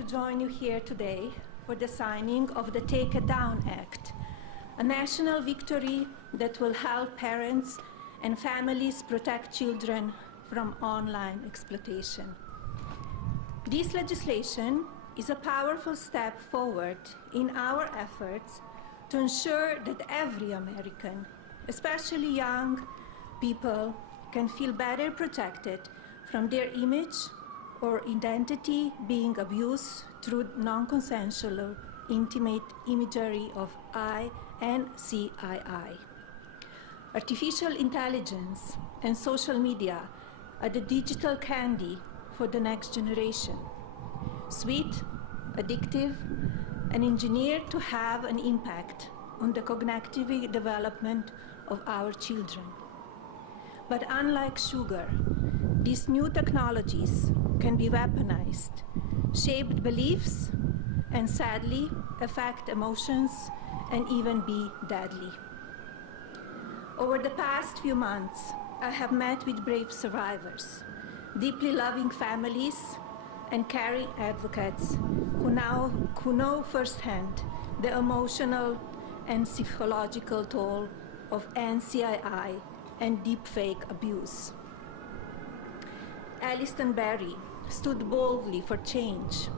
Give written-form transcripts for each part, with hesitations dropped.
to join you here today for the signing of the Take It Down Act, a national victory that will help parents and families protect children from online exploitation. This legislation is a powerful step forward in our efforts to ensure that every American, especially young people, can feel better protected from their image or identity being abused through non-consensual or intimate imagery of I and CII. Artificial intelligence and social media are the digital candy for the next generation. Sweet, addictive, and engineered to have an impact on the cognitive development of our children. But unlike sugar, these new technologies can be weaponized, shape beliefs, and sadly affect emotions and even be deadly. Over the past few months, I have met with brave survivors, deeply loving families, and caring advocates who know firsthand the emotional and psychological toll of NCII and deepfake abuse. Alliston Berry stood boldly for change,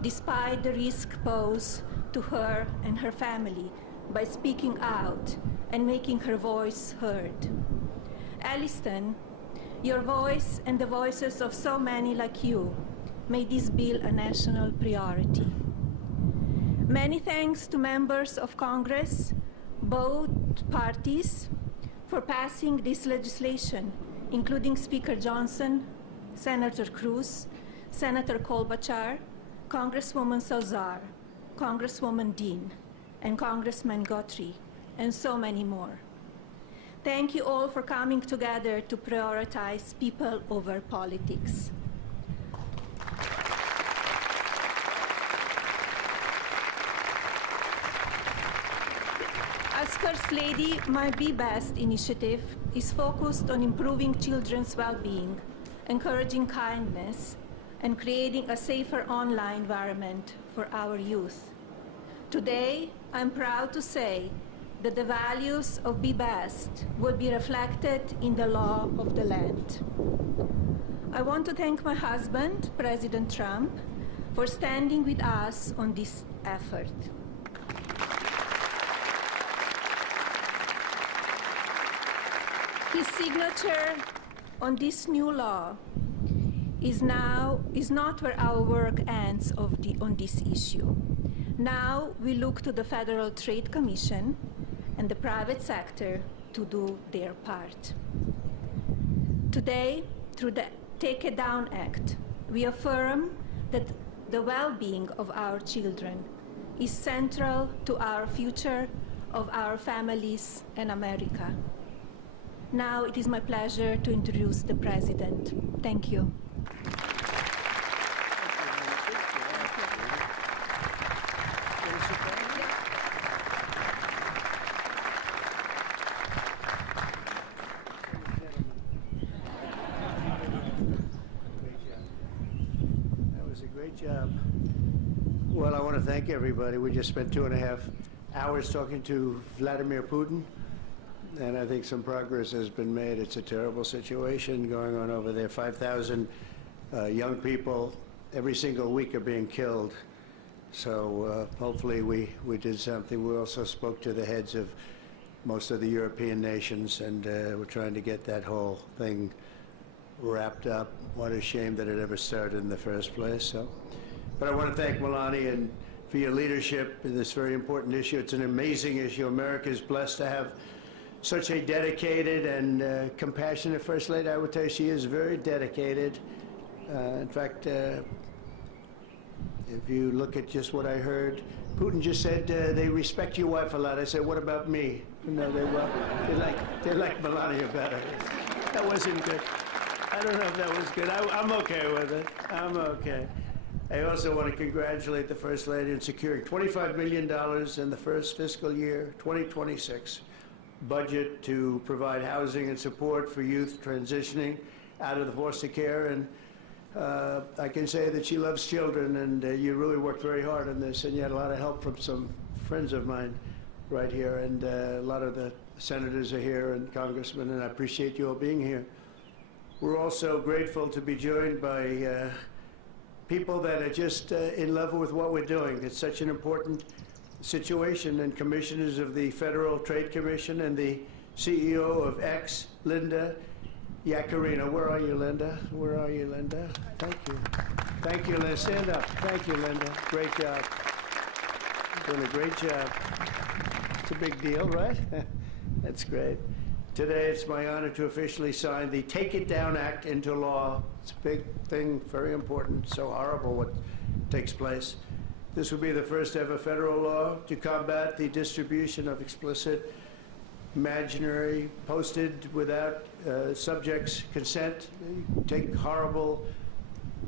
despite the risk posed to her and her family by speaking out and making her voice heard. Alliston, your voice and the voices of so many like you made this bill a national priority. Many thanks to members of Congress, both parties, for passing this legislation, including Speaker Johnson, Senator Cruz, Senator Klobuchar, Congresswoman Salazar, Congresswoman Dean, and Congressman Guthrie, and so many more. Thank you all for coming together to prioritize people over politics. As First Lady, my Be Best initiative is focused on improving children's well-being, encouraging kindness, and creating a safer online environment for our youth. Today, I'm proud to say that the values of Be Best will be reflected in the law of the land. I want to thank my husband, President Trump, for standing with us on this effort. His signature on this new law is not where our work ends on this issue. Now we look to the Federal Trade Commission and the private sector to do their part. Today, through the Take It Down Act, we affirm that the well-being of our children is central to our future of our families and America. Now it is my pleasure to introduce the President. Thank you. Well, I want to thank everybody. We just spent 2.5 hours talking to Vladimir Putin, and I think some progress has been made. It's a terrible situation going on over there. 5,000 young people every single week are being killed. So hopefully we did something. We also spoke to the heads of most of the European nations, and we're trying to get that whole thing wrapped up. What a shame that it ever started in the first place. So. But I want to thank Melania and for your leadership in this very important issue. It's an amazing issue. America is blessed to have such a dedicated and compassionate First Lady. I would tell you she is very dedicated. In fact, if you look at just what I heard, Putin just said they respect your wife a lot. I said, what about me? No, they like Melania better. That wasn't good. I don't know if that was good. I'm okay with it. I'm okay. I also want to congratulate the First Lady in securing $25 million in the first fiscal year, 2026, budget to provide housing and support for youth transitioning out of the foster care. And I can say that she loves children, and you really worked very hard on this, and you had a lot of help from some friends of mine right here, and a lot of the senators are here and congressmen, and I appreciate you all being here. We're also grateful to be joined by people that are just in love with what we're doing. It's such an important situation, and commissioners of the Federal Trade Commission and the CEO of X, Linda Yaccarino. Where are you, Linda? Where are you, Linda? Thank you. Thank you, Linda. Stand up. Thank you, Linda. Great job. Doing a great job. It's a big deal, right? That's great. Today, it's my honor to officially sign the Take It Down Act into law. It's a big thing, very important, so horrible what takes place. This will be the first ever federal law to combat the distribution of explicit, imaginary, posted without subjects' consent. They take horrible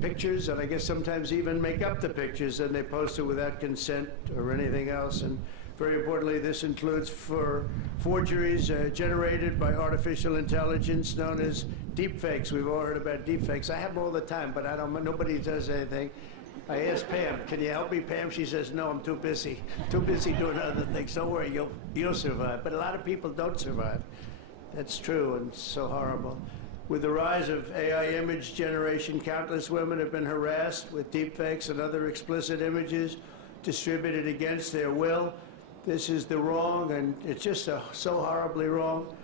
pictures, and I guess sometimes even make up the pictures, and they post it without consent or anything else. And very importantly, this includes for forgeries generated by artificial intelligence known as deepfakes. We've all heard about deepfakes. I have them all the time, but nobody does anything. I asked Pam, can you help me, Pam? She says, no, I'm too busy. Too busy doing other things. Don't worry, you'll survive. But a lot of people don't survive. That's true, and so horrible. With the rise of AI image generation, countless women have been harassed with deepfakes and other explicit images distributed against their will. This is the wrong, and it's just so horribly wrong.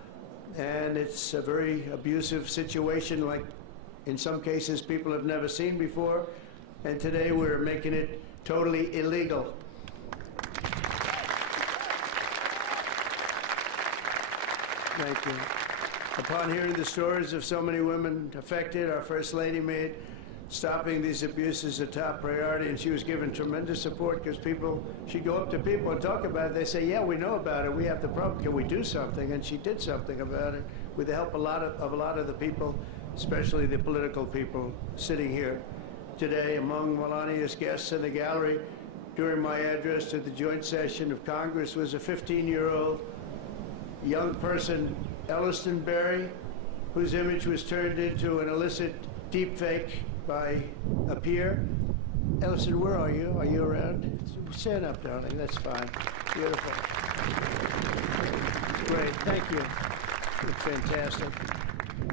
And it's a very abusive situation, like in some cases people have never seen before. And today we're making it totally illegal. Thank you. Upon hearing the stories of so many women affected, our First Lady made stopping these abuses a top priority, and she was given tremendous support because she'd go up to people and talk about it. They say, yeah, we know about it. We have the problem. Can we do something? And she did something about it with the help of a lot of the people, especially the political people sitting here today. Among Melania's guests in the gallery during my address to the joint session of Congress was a 15-year-old young person, Elliston Berry, whose image was turned into an illicit deepfake by a peer. Elliston, where are you? Are you around? Stand up, darling. That's fine. Beautiful. Great. Thank you. It's fantastic.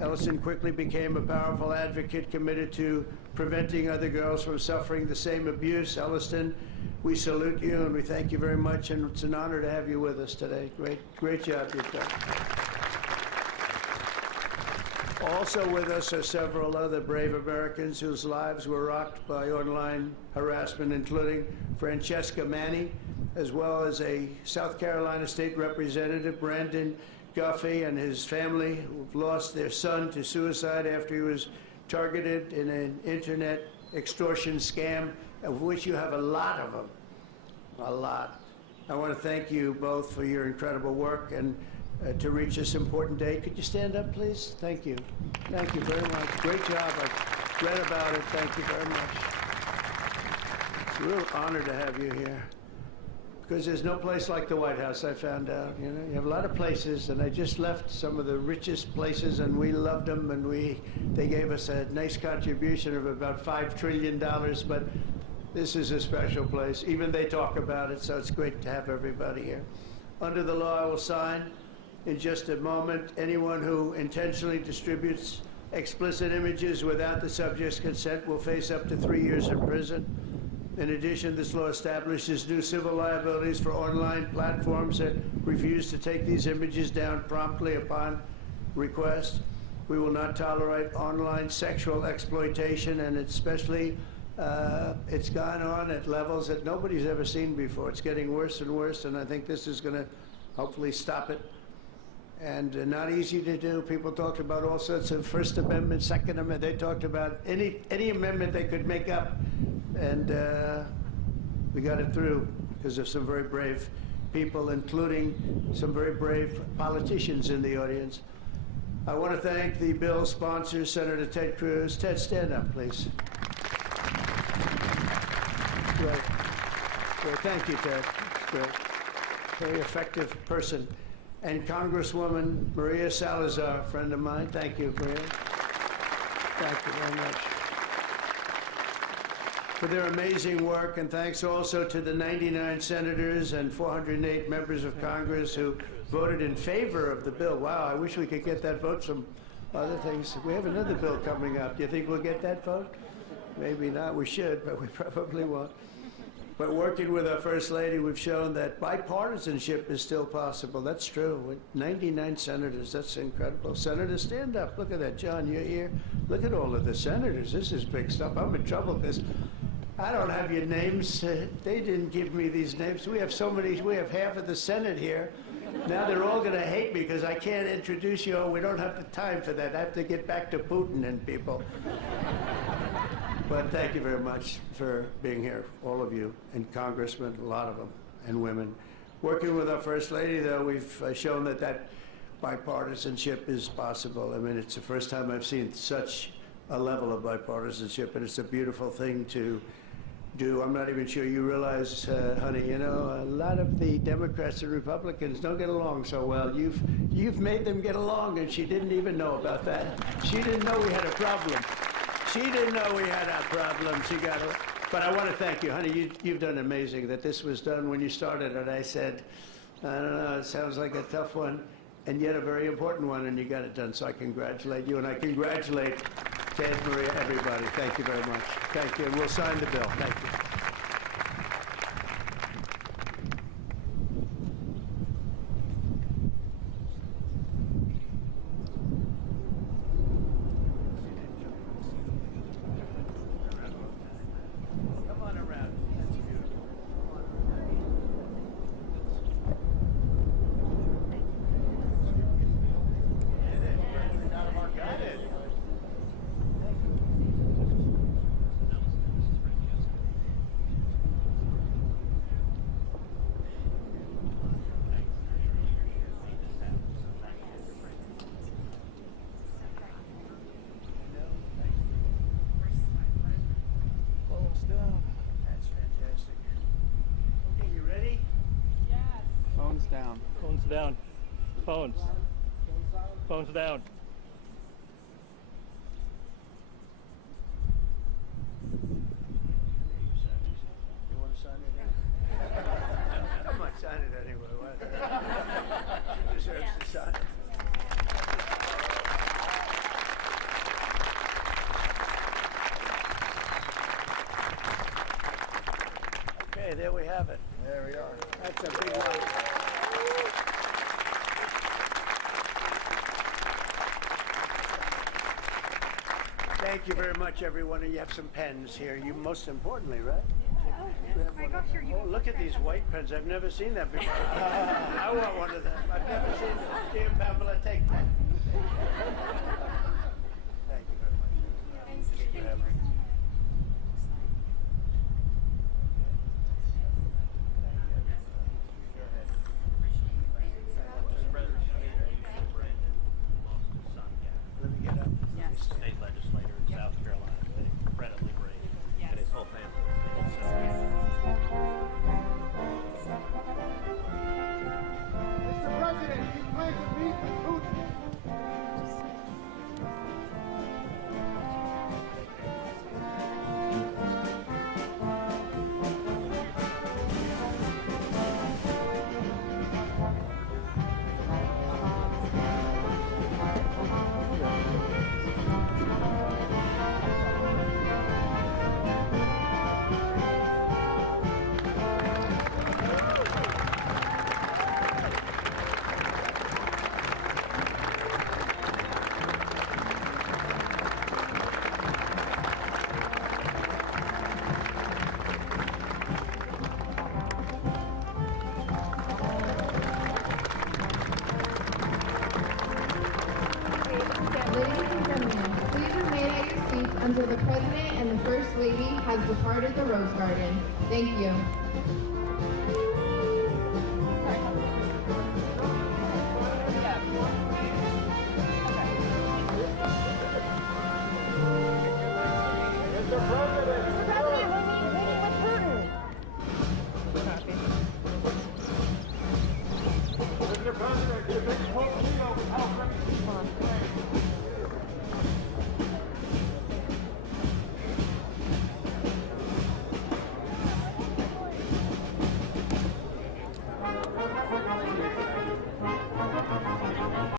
Elliston quickly became a powerful advocate committed to preventing other girls from suffering the same abuse. Elliston, we salute you and we thank you very much, and it's an honor to have you with us today. Great job you've done. Also with us are several other brave Americans whose lives were rocked by online harassment, including Francesca Manny, as well as a South Carolina State Representative, Brandon Guffey, and his family, who've lost their son to suicide after he was targeted in an internet extortion scam, of which you have a lot of them. A lot. I want to thank you both for your incredible work and to reach this important day. Could you stand up, please? Thank you. Thank you very much. Great job. I've read about it. Thank you very much. It's a real honor to have you here, because there's no place like the White House, I found out. You know, you have a lot of places, and I just left some of the richest places, and we loved them, and they gave us a nice contribution of about $5 trillion, but this is a special place. Even they talk about it, so it's great to have everybody here. Under the law I will sign in just a moment, anyone who intentionally distributes explicit images without the subject's consent will face up to 3 years in prison. In addition, this law establishes new civil liabilities for online platforms that refuse to take these images down promptly upon request. We will not tolerate online sexual exploitation, and especially it's gone on at levels that nobody's ever seen before. It's getting worse and worse, and I think this is going to hopefully stop it. And not easy to do. People talked about all sorts of First Amendment, Second Amendment. They talked about any amendment they could make up, and we got it through because of some very brave people, including some very brave politicians in the audience. I want to thank the bill's sponsor, Senator Ted Cruz. Ted, stand up, please. Great. Great. Thank you, Ted. Great. Very effective person. And Congresswoman Maria Salazar, a friend of mine. Thank you, Maria. Thank you very much. for their amazing work, and thanks also to the 99 senators and 408 members of Congress who voted in favor of the bill. Wow, I wish we could get that vote from other things. We have another bill coming up. Do you think we'll get that vote? Maybe not. We should, but we probably won't. But working with our First Lady, we've shown that bipartisanship is still possible. That's true. With 99 senators, that's incredible. Senators, stand up. Look at that. John, you're here. Look at all of the senators. This is big stuff. I'm in trouble because I don't have your names. They didn't give me these names. We have so many. We have half of the Senate here. Now they're all going to hate me because I can't introduce you. Oh, we don't have the time for that. I have to get back to Putin and people. But thank you very much for being here, all of you, and congressmen, a lot of them, and women. Working with our First Lady, though, we've shown that bipartisanship is possible. I mean, it's the first time I've seen such a level of bipartisanship, and it's a beautiful thing to do. I'm not even sure you realize, honey, you know, a lot of the Democrats and Republicans don't get along so well. You've made them get along, and she didn't even know about that. She didn't know we had a problem. She didn't know we had a problem. She got it. But I want to thank you, honey. You've done amazing. That this was done when you started it. I said, I don't know, it sounds like a tough one, and yet a very important one, and you got it done. So I congratulate you, and I congratulate Ted, Maria, everybody. Thank you very much. Thank you. And we'll sign the bill. Thank you. Down. Phones down. Phones. Phones down. You want to sign it? Come on, sign it anyway. She deserves to sign it. Okay, there we have it. There we are. That's a big one. Thank you very much, everyone. And you have some pens here. You most importantly, right? Oh, look at these white pens. I've never seen that before. I want one of them. I've never seen them. Dear Pamela, take that. Thank you very much. Thank you. Let me get up. State legislator in South Carolina, incredibly brave, and his whole family. Mr. President, do you plan to meet with Putin? until the President and the First Lady has departed the Rose Garden. Thank you.